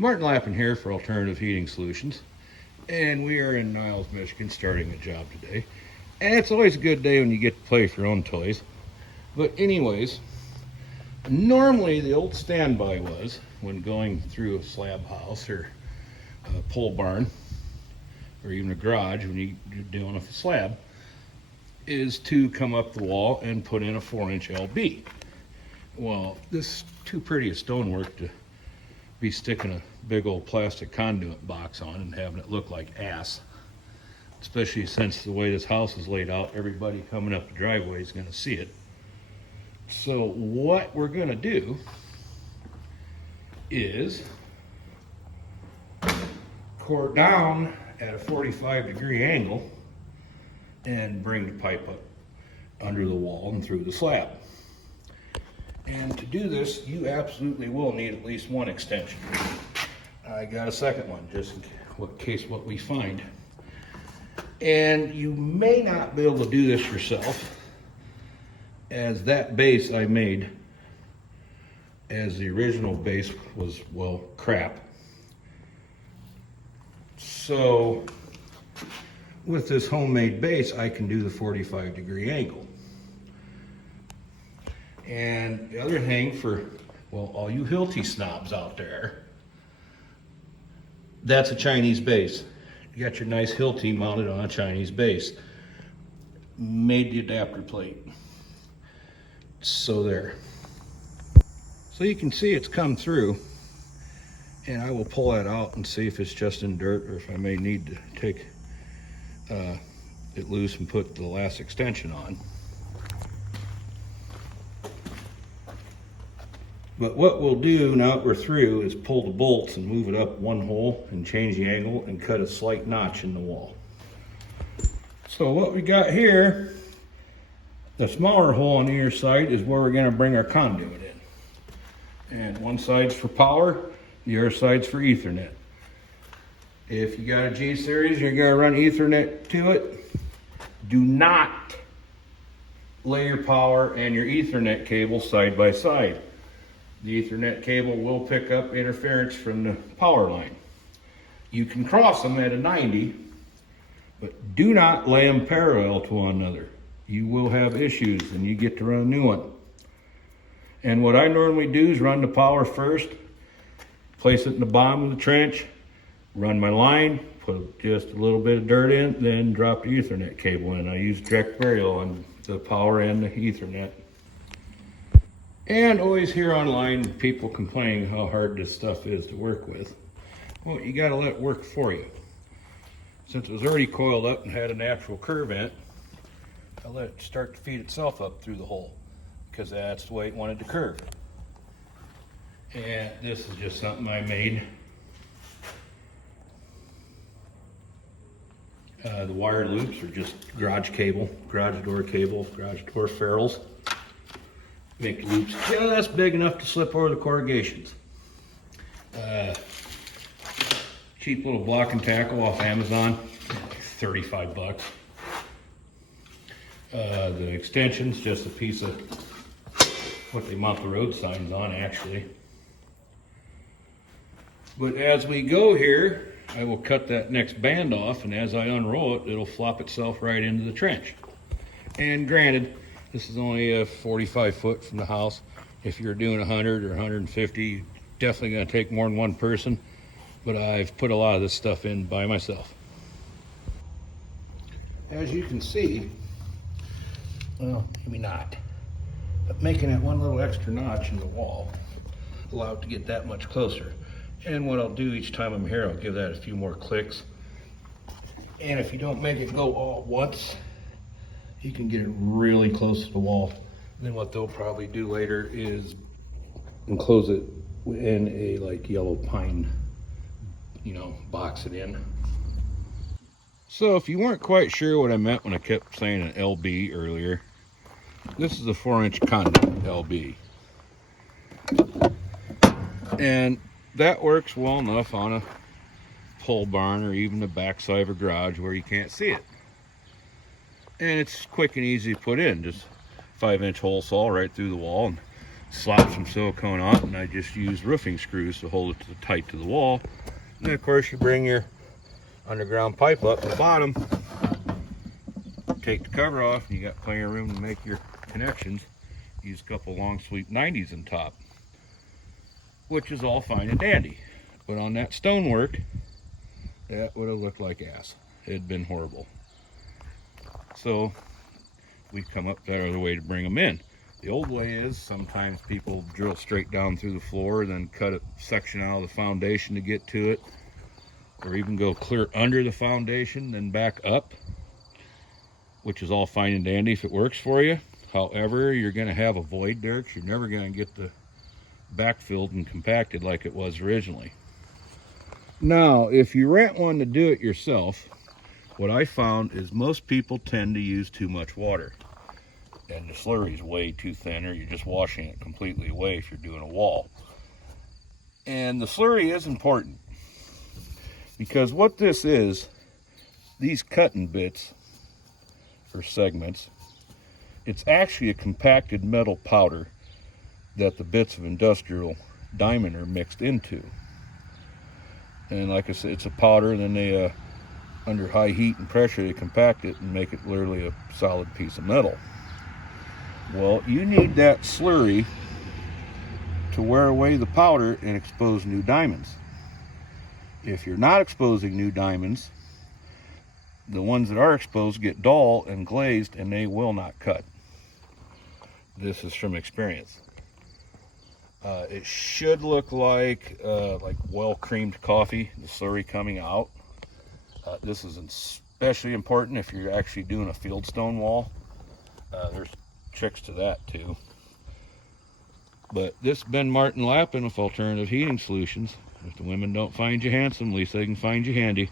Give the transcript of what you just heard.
Martin Lappin here for Alternative Heating Solutions, and we are in Niles, Michigan, starting a job today. And it's always a good day when you get to play with your own toys. But anyways, normally the old standby was, when going through a slab house or a pole barn, or even a garage when you're doing a slab, is to come up the wall and put in a 4-inch LB. Well, this is too pretty a stonework to be sticking a big old plastic conduit box on and having it look like ass. Especially since the way this house is laid out, everybody coming up the driveway is going to see it. So what we're going to do is core down at a 45-degree angle and bring the pipe up under the wall and through the slab. And to do this, you absolutely will need at least one extension. I got a second one, just in case what we find. And you may not be able to do this yourself, as that base I made as the original base was, well, crap. So with this homemade base, I can do the 45-degree angle. And the other thing for, well, all you Hilti snobs out there, that's a Chinese base. You got your nice Hilti mounted on a Chinese base. Made the adapter plate. So there. So you can see it's come through, and I will pull that out and see if it's just in dirt or if I may need to take it loose and put the last extension on. But what we'll do now that we're through is pull the bolts and move it up one hole and change the angle and cut a slight notch in the wall. So what we got here, the smaller hole on either side is where we're going to bring our conduit in. And one side's for power, the other side's for Ethernet. If you got a G-series, you're going to run Ethernet to it. Do not lay your power and your Ethernet cable side by side. The Ethernet cable will pick up interference from the power line. You can cross them at a 90, but do not lay them parallel to one another. You will have issues and you get to run a new one. And what I normally do is run the power first, place it in the bottom of the trench, run my line, put just a little bit of dirt in, then drop the Ethernet cable in. I use direct burial on the power and the Ethernet. And always hear online people complaining how hard this stuff is to work with. Well, you gotta let it work for you. Since it was already coiled up and had a natural curve in it, I let it start to feed itself up through the hole, because that's the way it wanted to curve. And this is just something I made. The wire loops are just garage cable, garage door cable, garage door ferrules. Make loops just big enough to slip over the corrugations. Cheap little block and tackle off Amazon, like 35 bucks. The extension's just a piece of what they mount the road signs on, actually. But as we go here, I will cut that next band off, and as I unroll it, it'll flop itself right into the trench. And granted, this is only a 45 foot from the house. If you're doing 100 or 150, you're definitely going to take more than one person. But I've put a lot of this stuff in by myself. As you can see, well, maybe not, but making that one little extra notch in the wall allow it to get that much closer. And what I'll do each time I'm here, I'll give that a few more clicks. And if you don't make it go all at once, you can get it really close to the wall. Then what they'll probably do later is enclose it in a like yellow pine, box it in. So if you weren't quite sure what I meant when I kept saying an LB earlier, this is a 4-inch conduit LB. And that works well enough on a pole barn or even the backside of a garage where you can't see it. And it's quick and easy to put in, just 5-inch hole saw right through the wall and slap some silicone on it, and I just use roofing screws to hold it tight to the wall. And then of course you bring your underground pipe up to the bottom, take the cover off, and you got plenty of room to make your connections. Use a couple long sweep 90s on top, which is all fine and dandy. But on that stonework, that would have looked like ass. It had been horrible. So we've come up with another way to bring them in. The old way is sometimes people drill straight down through the floor, then cut a section out of the foundation to get to it, or even go clear under the foundation, then back up, which is all fine and dandy if it works for you. However, you're going to have a void there because you're never going to get the backfilled and compacted like it was originally. Now, if you rent one to do it yourself, what I found is most people tend to use too much water. And the slurry is way too thin, or you're just washing it completely away if you're doing a wall. And the slurry is important, because what this is, these cutting bits, or segments, it's actually a compacted metal powder that the bits of industrial diamond are mixed into. And like I said, it's a powder, and then they, under high heat and pressure, they compact it and make it literally a solid piece of metal. Well, you need that slurry to wear away the powder and expose new diamonds. If you're not exposing new diamonds, the ones that are exposed get dull and glazed, and they will not cut. This is from experience. It should look like well creamed coffee, the slurry coming out. This is especially important if you're actually doing a fieldstone wall. There's tricks to that too. But this has been Martin Lappin with Alternative Heating Solutions. If the women don't find you handsome, at least they can find you handy.